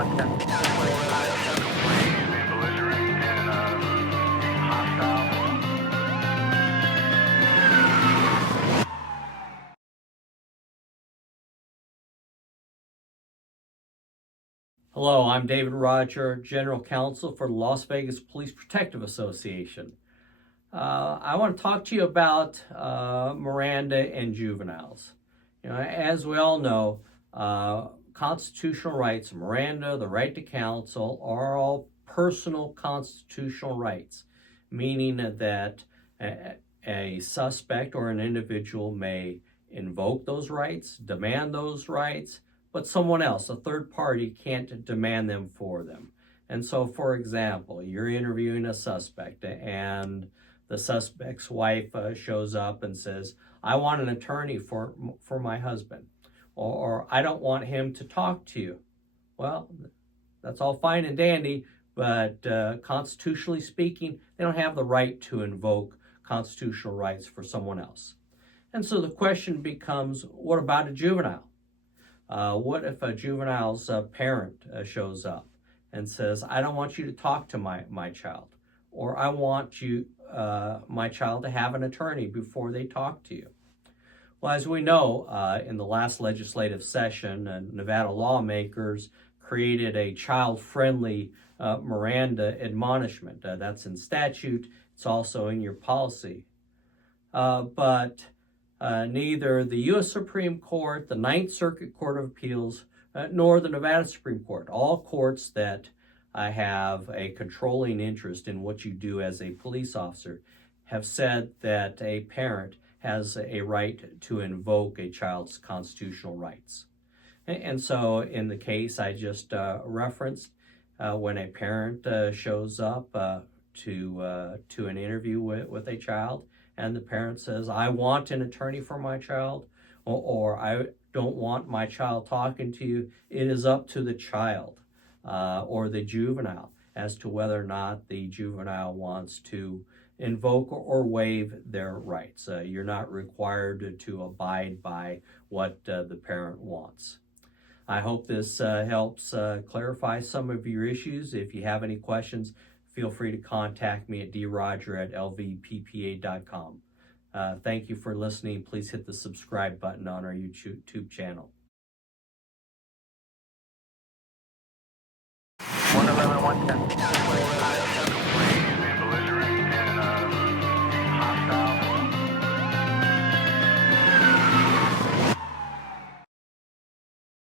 Hello, I'm David Roger, General Counsel for the Las Vegas Police Protective Association. I want to talk to you about Miranda and juveniles. As we all know, constitutional rights, Miranda, the right to counsel, are all personal constitutional rights, meaning that a suspect or an individual may invoke those rights, demand those rights, but someone else, a third party, can't demand them for them. And so, for example, you're interviewing a suspect and the suspect's wife shows up and says, I want an attorney for my husband, or I don't want him to talk to you. Well, that's all fine and dandy, but constitutionally speaking, they don't have the right to invoke constitutional rights for someone else. And so the question becomes, what about a juvenile? What if a juvenile's parent shows up and says, I don't want you to talk to my child, or I want my child to have an attorney before they talk to you? Well, as we know, in the last legislative session, Nevada lawmakers created a child-friendly Miranda admonishment. That's in statute. It's also in your policy. But neither the U.S. Supreme Court, the Ninth Circuit Court of Appeals, nor the Nevada Supreme Court, all courts that have a controlling interest in what you do as a police officer, have said that a parent has a right to invoke a child's constitutional rights. And so in the case I just referenced, when a parent shows up to an interview with a child, and the parent says, I want an attorney for my child, or I don't want my child talking to you, it is up to the child or the juvenile as to whether or not the juvenile wants to invoke or waive their rights. You're not required to abide by what the parent wants. I hope this helps clarify some of your issues. If you have any questions, feel free to contact me at droger@lvppa.com. Thank you for listening. Please hit the subscribe button on our YouTube channel. 111, 110.